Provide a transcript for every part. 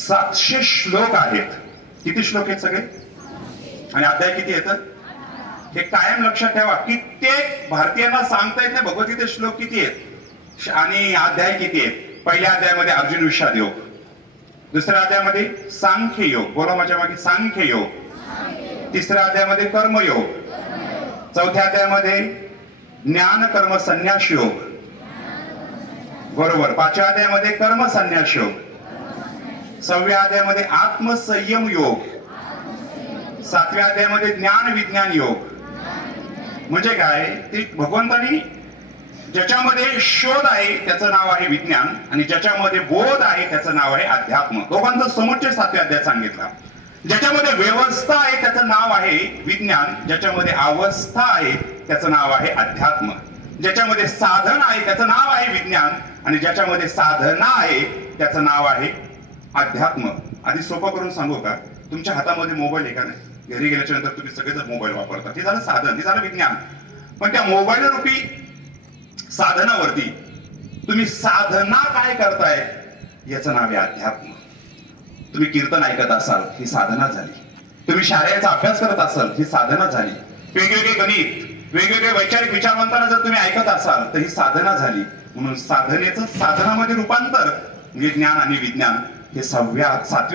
700 श्लोक आहेत. किती श्लोक आहेत सगळे आणि अध्याय किती येतात हे कायम लक्षात ठेवा. कित्येक भारतीयांना सांगता येत नाही भगवद्गीतेचे श्लोक किती आहेत आणि अध्याय किती आहेत. पहिल्या अध्यायामध्ये अर्जुन विषाद योग, दुसऱ्या अध्यायामध्ये सांख्य योग, बोला माझ्या मागे सांख्य योग, तिसऱ्या अध्यायामध्ये कर्मयोग, चौथ्या अध्यायामध्ये ज्ञान कर्म संन्यास योग, बरोबर, पाचव्या अध्यायामध्ये कर्म संन्यास योग, सहाव्या अध्यायामध्ये आत्मसंयम योग, सातव्या अध्यायामध्ये ज्ञान विज्ञान योग. म्हणजे काय, ते भगवंतानी ज्याच्यामध्ये शोध आहे त्याचं नाव आहे विज्ञान आणि ज्याच्यामध्ये बोध आहे त्याचं नाव आहे अध्यात्म. दोघांचं समुच्चय सातव्या अध्यायात सांगितला. ज्याच्यामध्ये व्यवस्था आहे त्याचं नाव आहे विज्ञान, ज्याच्यामध्ये अवस्था आहे त्याचं नाव आहे अध्यात्म, ज्याच्यामध्ये साधन आहे त्याचं नाव आहे विज्ञान आणि ज्याच्यामध्ये साधना आहे त्याचं नाव आहे अध्यात्म. आधी सोपं करून सांगू का, तुमच्या हातामध्ये मोबाईल आहे का नाही, घरी गेल्याच्या नंतर तुम्ही सगळेजण मोबाईल वापरता, ते झालं साधन, ते झालं विज्ञान. पण त्या मोबाईल रूपी साधनावरती तुम्ही साधना काय करताय याचं नाव आहे अध्यात्म. तुम्ही कीर्तन ऐकत असाल ही साधना झाली, तुम्ही शाळेचा अभ्यास करत असाल ही साधना झाली, वेगवेगळे गणित, वेगवेगळे वैचारिक विचारवंतांना जर तुम्ही ऐकत असाल तर ही साधना झाली. म्हणून साधनेचं साधनामध्ये रूपांतर म्हणजे ज्ञान आणि विज्ञान हे सातव्या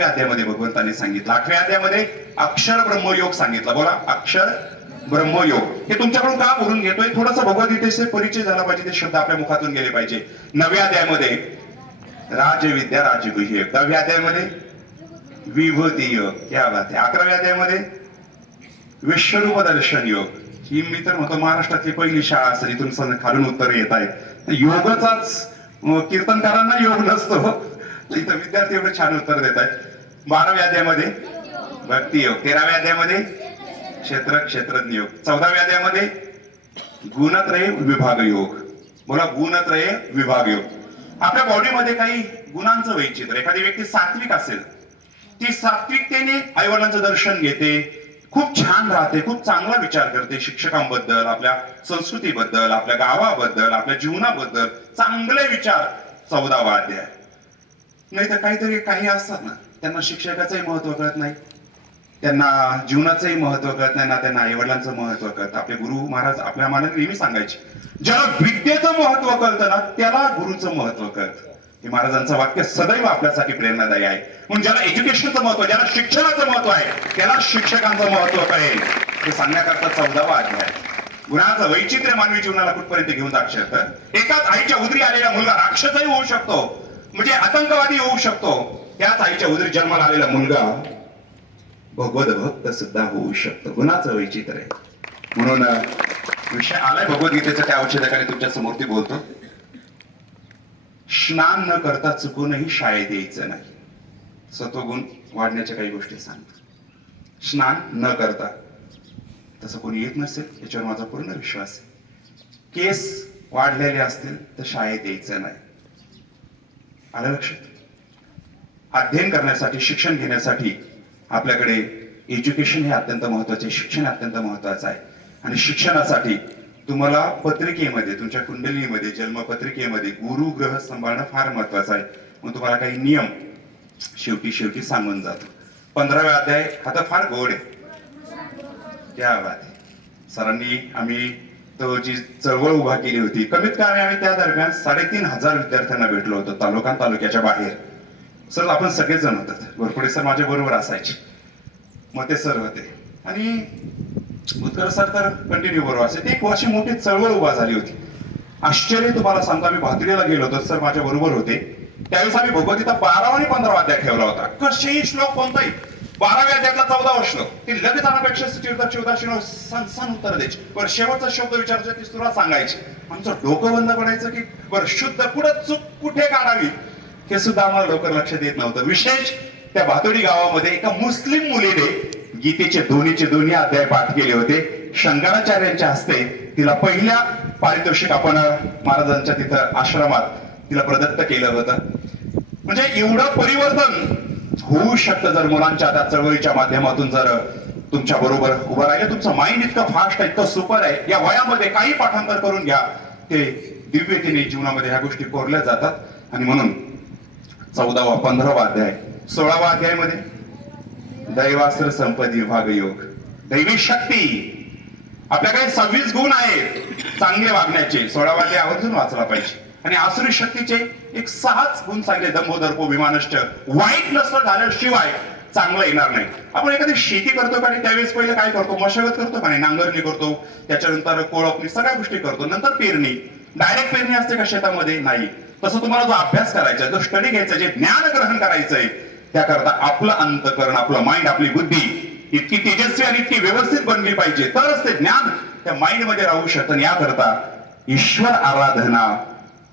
अध्यायामध्ये भगवंताने सांगितलं. आठव्या अध्यायामध्ये अक्षर ब्रह्मयोग सांगितला. बोला, अक्षर ब्रह्मयोग. हे तुमच्याकडून का बोलून घेतोय, थोडासा भगवद्गीतेचे परिचय झाला पाहिजे, ते शब्द आपल्या मुखातून गेले पाहिजे. नवव्या अध्यायामध्ये राजविद्या राजगुह्य, दहाव्या अध्यायामध्ये विभूती योग, या बात आहे. 11व्या अध्यायामध्ये विश्वरूप दर्शन योग. ही मी तर म्हणतो महाराष्ट्रातली पहिली शाळा असेल इथून खालून उत्तर येत आहेत. योगाचाच कीर्तनकारांना योग नसतो, इथं विद्यार्थी एवढे छान उत्तर देत आहेत. 12व्या अध्यायामध्ये भक्ती योग, 13व्या अध्यायामध्ये क्षेत्रज्ञ योग, 14व्या अध्यायामध्ये गुणत्रय विभाग योग. बोला, गुणत्रय विभाग योग. आपल्या बॉडीमध्ये काही गुणांचं वैचित्र्य, एखादी व्यक्ती सात्विक असेल, ती सात्विकतेने आईवडिलांचं दर्शन घेते, खूप छान राहते, खूप चांगला विचार करते, शिक्षकांबद्दल, आपल्या संस्कृतीबद्दल, आपल्या गावाबद्दल, आपल्या जीवनाबद्दल चांगले विचार. 14वा अध्याय. नाही तर काहीतरी काही असतात ना, त्यांना शिक्षकाचंही महत्व कळत नाही, त्यांना जीवनाचंही महत्व कळत नाही ना, त्यांना आईवडिलांचं महत्व कळतं. आपले गुरु महाराज आपल्या मनाने नेहमी सांगायचे, ज्याला विद्येचं महत्व कळतं ना त्याला गुरुचं महत्व कळतं. हे महाराजांचं वाक्य सदैव आपल्यासाठी प्रेरणादायी आहे. म्हणून ज्याला एज्युकेशनचं महत्व, ज्याला शिक्षणाचं महत्व आहे त्याला शिक्षकांचं महत्व कळेल. हे सांगण्याकरता 14वा अध्याय. गुणाचं वैचित्र्य मानवी जीवनाला कुठपर्यंत घेऊन जाऊ शकतं. एकाच आईच्या उदरी आलेला मुलगा राक्षसही होऊ शकतो, म्हणजे आतंकवादी होऊ शकतो. त्याच आईच्या उदरी जन्माला आलेला मुलगा भगवत भक्त सुद्धा होऊ शकतो. गुणाचं वैचित्र्य. म्हणून विषय आलाय भगवद्गीतेचा, त्या औषधाकडे तुमच्या समोर ते बोलतो. स्नान न करता चुकूनही शाळेत यायचं नाही. सत्वगुण वाढण्याच्या काही गोष्टी सांगतात. स्नान न करता, तसं कोणी येत नसेल याच्यावर माझा पूर्ण विश्वास आहे. केस वाढलेले असतील तर शाळेत यायचं नाही. आलं लक्षात? अध्ययन करण्यासाठी, शिक्षण घेण्यासाठी आपल्याकडे एज्युकेशन हे अत्यंत महत्वाचे, शिक्षण अत्यंत महत्वाचं आहे. आणि शिक्षणासाठी तुम्हाला पत्रिकेमध्ये, तुमच्या कुंडलीमध्ये, जन्मपत्रिकेमध्ये गुरु ग्रह सांभाळणं फार महत्वाचं आहे. मग तुम्हाला काही नियम शेवटी सांगून जातो. 15व्या अध्याय हा तर फार गोड आहे. त्या बात आहे. सरांनी आम्ही तो जी चळवळ उभा केली होती, कमीत कमी आम्ही त्या दरम्यान 3,500 विद्यार्थ्यांना भेटलो होतो तालुक्याच्या बाहेर. सर आपण सगळेजण होतात, घोरपडे सर माझ्या बरोबर असायचे, मते सर होते आणि भूतकर सर तर कंटिन्यू बरोबर असायचे. एक अशी मोठी चळवळ उभा झाली होती. आश्चर्य तुम्हाला सांगतो, आम्ही भातुरीला गेलो होतो, सर माझ्या बरोबर होते. त्यावेळेस आम्ही भगवद्गीता 12 आणि 15 अध्याय ठेवला होता. कसेही श्लोक कोणताही 12व्या अध्यायातला 14वा श्लोक ते लगेच अनपेक्षा सण उत्तर द्यायचे. बरं शेवटचा शब्द विचारायचा ती सुरुवात सांगायची. आमचं डोकं बंद पडायचं की बरं शुद्ध कुठं चूक कुठे काढावी हे सुद्धा आम्हाला लवकर लक्षात येत नव्हतं. विशेष त्या भातोडी गावामध्ये एका मुस्लिम मुलीने गीतेचे दोन्ही अध्याय पाठ केले होते. शंकराचार्यांच्या हस्ते तिला पहिल्या पारितोषिक आपण महाराजांच्या तिथं आश्रमात तिला प्रदत्त केलं होतं. म्हणजे एवढं परिवर्तन होऊ शकतं जर मुलांच्या त्या चळवळीच्या माध्यमातून जर तुमच्या बरोबर उभं राहिलं. तुमचं माइंड इतकं फास्ट आहे, इतकं सुपर आहे. या वयामध्ये काही पाठांतर करून घ्या, ते दिव्यतेने जीवनामध्ये ह्या गोष्टी कोरल्या जातात. आणि म्हणून 14वा 15वा अध्याय 16वा अध्यायामध्ये दैवास्त्र संपत्ती विभाग योग, दैवी शक्ती. आपल्याकडे 26 गुण आहेत चांगले वागण्याचे. 16वा अध्याय आवर्जून वाचला पाहिजे. आणि आसुरी शक्तीचे एक 6च गुण सांगले. दंभोदर्प विमानष्ट. वाईट नसलं झाल्याशिवाय चांगलं येणार नाही. आपण एखादी शेती करतो का, त्यावेळेस पहिले काय करतो, मशागत करतो का नाही, नांगरणी करतो, त्याच्यानंतर कोळपणी, सगळ्या गोष्टी करतो, नंतर पेरणी. डायरेक्ट पेरणी असते का शेतामध्ये? नाही. तसं तुम्हाला जो अभ्यास करायचा, जो स्टडी घ्यायचा, जे ज्ञान ग्रहण करायचंय, त्याकरता आपलं अंतकरण, आपलं माइंड, आपली बुद्धी इतकी तेजस्वी आणि इतकी व्यवस्थित बनली पाहिजे, तरच ते ज्ञान त्या माइंड मध्ये राहू शकतं. याकरता ईश्वर आराधना,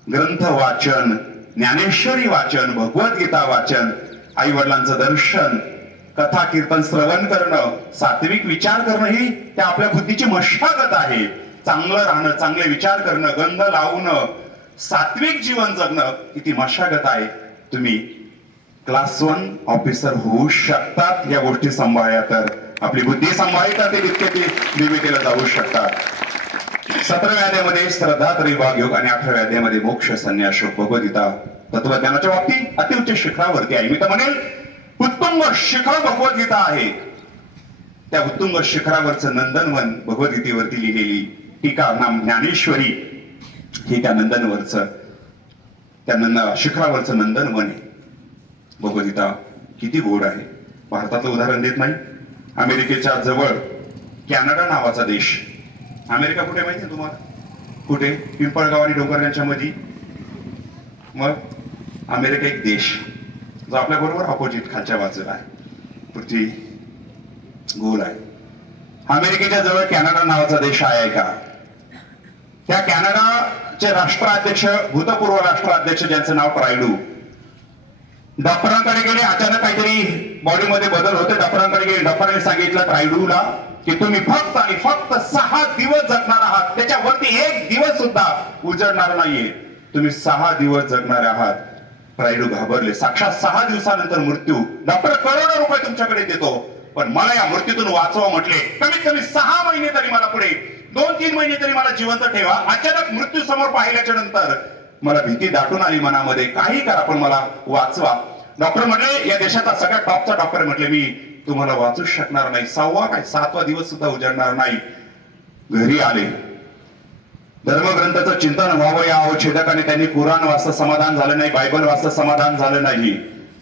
ग्रंथ वाचन, ज्ञानेश्वरी वाचन, भगवद्गीता वाचन, आई वडिलांचं दर्शन, कथा कीर्तन श्रवण करणं, सात्विक विचार करणं, ही त्या आपल्या बुद्धीची मशागत आहे. चांगलं राहणं, चांगले विचार करणं, गंध लावणं, सात्विक जीवन जगणं, किती मशागत आहे. तुम्ही क्लास 1 ऑफिसर होऊ शकतात या गोष्टी सांभाळल्या तर. आपली बुद्धी सांभाळता ते तितके ते विवेकेला जाऊ शकतात. 17व्या अध्यायामध्ये श्रद्धा विभाग योग आणि 18व्या अध्यायामध्ये मोक्ष संन्यास योग. भगवद्गीता तत्वज्ञानाच्या बाबतीत अतिउच्च शिखरावरती आहे. मी तर म्हणेल उत्तुंग शिखर भगवद्गीता आहे. त्या उत्तुंग शिखरावरचं नंदनवन भगवद्गीतेवरती लिहिलेली टीका नाम ज्ञानेश्वरी, हे त्या नंदनवरचं, त्या शिखरावरचं नंदनवन आहे. भगवद्गीता किती गोड आहे. भारताचं उदाहरण देत नाही. अमेरिकेच्या जवळ कॅनडा नावाचा देश. अमेरिका कुठे माहिती तुम्हाला? कुठे? पिंपळगाव आणि डोंगरगावच्या मध्ये. मग अमेरिका एक देश जो आपल्या बरोबर अपोजिट खालच्या बाजूला आहे. पृथ्वी गोल आहे. अमेरिकेच्या जवळ कॅनडा नावाचा देश आहे का? त्या कॅनडाचे राष्ट्राध्यक्ष, भूतपूर्व राष्ट्राध्यक्ष, ज्यांचं नाव ट्रायडू, डॉक्टरांकडे गेले. अचानक काहीतरी बॉडीमध्ये बदल होते. डॉक्टरांकडे गेले. डॉक्टरांनी सांगितलं ट्रायडूला की तुम्ही फक्त आणि फक्त 6 दिवस जगणार आहात, त्याच्यावरती 1 दिवस सुद्धा उजडणार नाहीये. तुम्ही 6 दिवस जगणार आहात. ट्रायडू घाबरले. साक्षात 6 दिवसानंतर मृत्यू. डॉक्टर करोडो रुपये तुमच्याकडे देतो, पण मला या मृत्यूतून वाचवा म्हटले. कमीत कमी 6 महिने तरी मला पुढे, 2-3 महिने तरी मला जिवंत ठेवा. अचानक मृत्यू समोर पाहिल्याच्या नंतर मला भीती दाटून आली मनामध्ये. काही करा पण मला वाचवा. डॉक्टर म्हटले, या देशाचा सगळ्यात टॉपचा डॉक्टर म्हटले, मी तुम्हाला वाचूच शकणार नाही. 6वा काय 7वा दिवस सुद्धा उजाडणार नाही. घरी आले. धर्मग्रंथाचं चिंतन व्हावं या अवच्छेदकाने. त्यांनी कुराण वाचता समाधान झालं नाही, बायबल वाचता समाधान झालं नाही.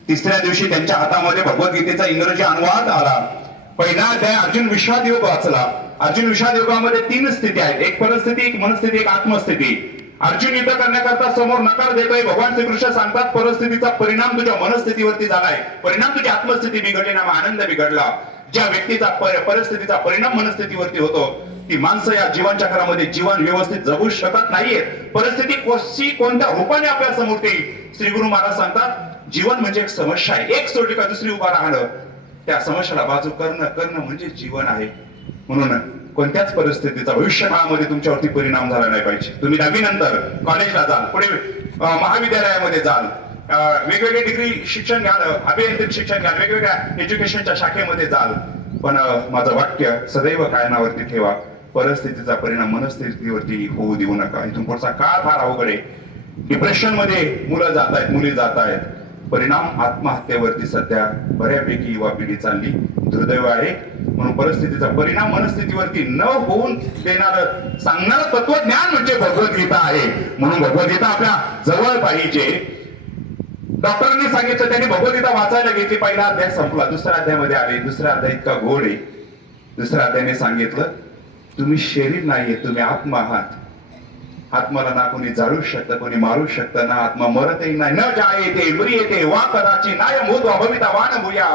3ऱ्या दिवशी त्यांच्या हातामध्ये भगवद्गीतेचा इंग्रजी अनुवाद आला. पहिला अध्याय अर्जुन विषाद योग वाचला. अर्जुन विषाद योगामध्ये 3 स्थिती आहेत. एक परिस्थिती, एक मनस्थिती, एक आत्मस्थिती. अर्जुन युद्ध करण्याकरता समोर नकार देतोय. भगवान श्रीकृष्ण सांगतात परिस्थितीचा परिणाम तुझ्या मनस्थितीवरती झालाय, परिणाम तुझी आत्मस्थिती बिघडली ना, आनंद बिघडला. ज्या व्यक्तीचा परिस्थितीचा परिणाम मनस्थितीवरती होतो, ती माणसं या जीवन चक्रामध्ये जीवन व्यवस्थित जगू शकत नाहीये. परिस्थिती कशी कोणत्या रूपाने आपल्या समोर येईल. श्री गुरु महाराज सांगतात जीवन म्हणजे एक समस्या आहे. एक सोडली का दुसरी उभा राहणं, त्या समस्याला बाजू करणं म्हणजे जीवन आहे. म्हणून कोणत्याच परिस्थितीचा भविष्य काळामध्ये तुमच्यावरती परिणाम झाला नाही पाहिजे. तुम्ही 10वी नंतर कॉलेजला जाल, पुढे महाविद्यालयामध्ये जाल, वेगवेगळे डिग्री शिक्षण घ्याल, अभियांत्रिक शिक्षण घ्याल, वेगवेगळ्या एज्युकेशनच्या शाखेमध्ये जाल, पण माझं वाक्य सदैव कायनावरती ठेवा, परिस्थितीचा परिणाम मनस्थितीवरती होऊ देऊ नका. इथून पुढचा काळ फार अवघड आहे. डिप्रेशन मध्ये मुलं जात आहेत, मुली जात आहेत. परिणाम आत्महत्येवरती सध्या बऱ्यापैकी युवा पिढी चालली. दुर्दैव आहे. म्हणून परिस्थितीचा परिणाम मनस्थितीवरती न होऊन देणारं सांगणारं तत्वज्ञान म्हणजे भगवद्गीता आहे. म्हणून भगवद्गीता आपल्या जवळ पाहिजे. डॉक्टरांनी सांगितलं, त्यांनी भगवद्गीता वाचायला घेतली. पहिला अध्याय संपला. 2ऱ्या अध्यायामध्ये आले. 2रा अध्याय इतका गोड आहे. 2ऱ्या अध्यायाने सांगितलं तुम्ही शरीर नाहीये, तुम्ही आत्मा आहात. आत्माला ना कोणी जाळू शकतं, कोणी मारू शकतं ना. आत्मा मरतही नाही. न जायते म्रियते वा कदाचित नाय भूत्वा भविता वान भूया.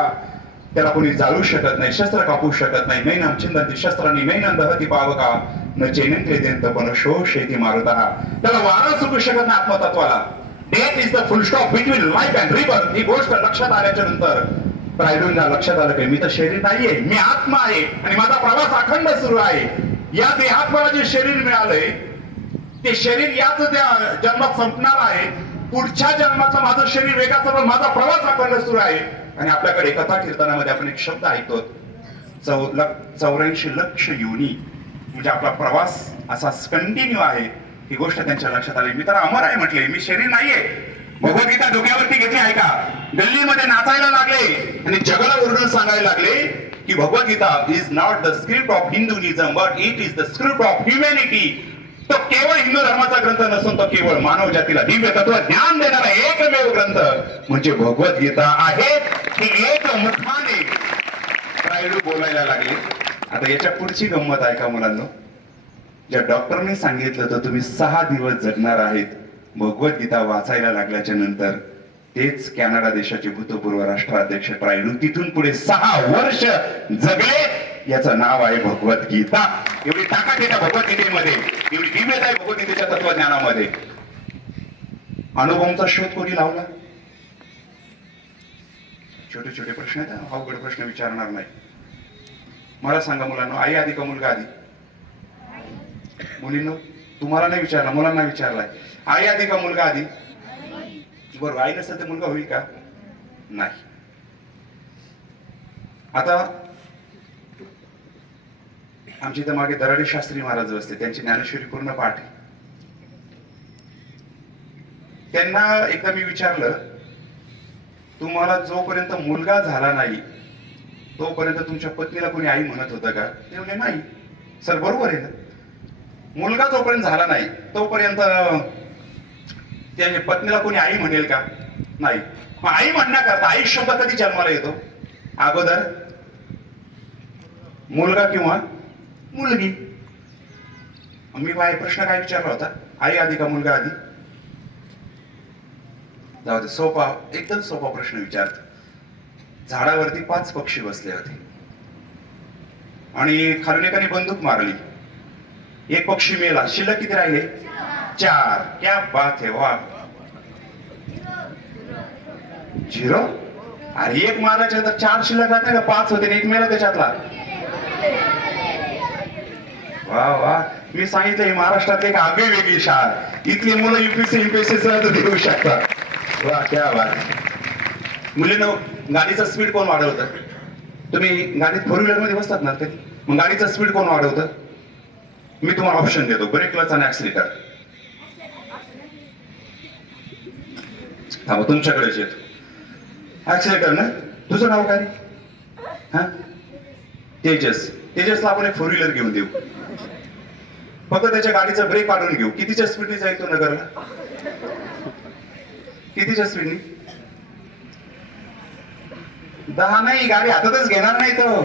त्याला कोणी जाळू शकत नाही, शस्त्र कापू शकत नाही. नैनम छिंदन्ति शस्त्रांनी नैनम दहति पावका न चैनंत्रे देंत पण शोषेति मारुतः. त्याला वारा सुटू शकत नाही आत्मतत्वाला. Death is the full stop between life and rebirth. ही गोष्ट लक्षात आल्याच्या नंतर ट्रायडूंना लक्षात आलं की मी तर शरीर नाहीये, मी आत्मा आहे आणि माझा प्रवास अखंड सुरू आहे. या देहात मला जे शरीर मिळालंय ते शरीर याच त्या जन्मात संपणार आहे. पुढच्या जन्माचं माझं शरीर वेगळाच, पण माझा प्रवास अखंड सुरू आहे. आणि आपल्याकडे कथा कीर्तनामध्ये आपण एक शब्द ऐकतो 84 लक्ष योनी, म्हणजे आपला प्रवास असा कंटिन्यू आहे. ही गोष्ट त्यांच्या लक्षात आली. मी तर अमर आहे म्हटले, मी शरीर नाहीये. भगवद्गीता डोक्यावरती घेतली आहे का? दिल्लीमध्ये नाचायला लागले आणि जगाला ओरडून सांगायला लागले की Bhagavad Gita is not the script of Hinduism but it is the script of humanity. तो केवळ हिंदू धर्माचा ग्रंथ नसून तो केवळ मानव जातीला दिव्य तत्व ज्ञान देणारा एकमेव ग्रंथ म्हणजे भगवद्गीता आहे. ही एक मुखाने रायडू बोलायला लागले. आता याच्या पुढची गंमत ऐका मुलांनो. ज्या डॉक्टरने सांगितलं तर तुम्ही 6 दिवस जगणार आहेत, भगवद्गीता वाचायला लागल्याच्या नंतर तेच कॅनडा देशाचे भूतपूर्व राष्ट्राध्यक्ष ट्रायडू तिथून पुढे 6 वर्ष जगले. याचं नाव आहे भगवद्गीता. एवढी ताकद आहे त्या भगवद्गीतेमध्ये, एवढी दिव्यता आहे भगवद्गीतेच्या तत्वज्ञानामध्ये. अणुबॉम्बचा शोध कोणी लावला? छोटे छोटे प्रश्न आहेत, अवघड प्रश्न विचारणार नाही. मला सांगा मुलांना, आई आधी का मुलगा आधी? मुलींनो तुम्हाला नाही विचारला, मुलांना विचारलाय. आई आधी का मुलगा आधी? बरोबर, आई नसेल तर मुलगा होईल का? नाही. आता आमच्या इथं मागे दराडे शास्त्री महाराज बसते, त्यांची ज्ञानेश्वरी पूर्ण पाठ आहे. त्यांना एकदा मी विचारलं, तुम्हाला जोपर्यंत मुलगा झाला नाही तोपर्यंत तुमच्या पत्नीला कोणी आई म्हणत होतं का? ते म्हणले नाही. सर बरोबर आहे ना, मुलगा जोपर्यंत झाला नाही तोपर्यंत त्याने पत्नीला कोणी आई म्हणेल का? नाही. मग आई म्हणण्याकरता आई शब्द कधी जन्माला येतो? अगोदर मुलगा किंवा मुलगी. मी प्रश्न काय विचारला होता? आई आधी का मुलगा आधी? जाऊ दे, सोपा, एकदम सोपा प्रश्न विचारतो. झाडावरती 5 पक्षी बसले होते आणि खालून एकाने बंदूक मारली. एक पक्षी मेला, शिल्लक किती राहिले? 4. क्या बात है, वा. 0. अरे एक मारायचे तर 4 शिल्लक राहते का? 5 होते, एक मेला त्याच्यातला. वा वा. मी सांगितलं ही महाराष्ट्रात एक आगळी वेगळी शाळा. इथली मुलं युपीसी एमपीएससी देऊ शकतात. वा क्या बात. मुलींनो, गाडीचा स्पीड कोण वाढवतं? तुम्ही गाडीत 4 व्हीलर मध्ये बसतात ना कधी? मग गाडीचा स्पीड कोण वाढवतं? मी तुम्हाला ऑप्शन देतो, ब्रेक, क्लच आणि ऍक्सिलेटर. हा तुमच्याकडेच येतो. ऍक्सिलेटर ना? तुझं नाव काय? हा, तेजस. तेजसला आपण एक 4 व्हीलर घेऊन देऊ, फक्त त्याच्या गाडीचा ब्रेक काढून घेऊ. कितीच्या स्पीडने जाईल तो नगरला? कितीच्या स्पीडने? 10 नाही, गाडी हातातच घेणार नाही तो.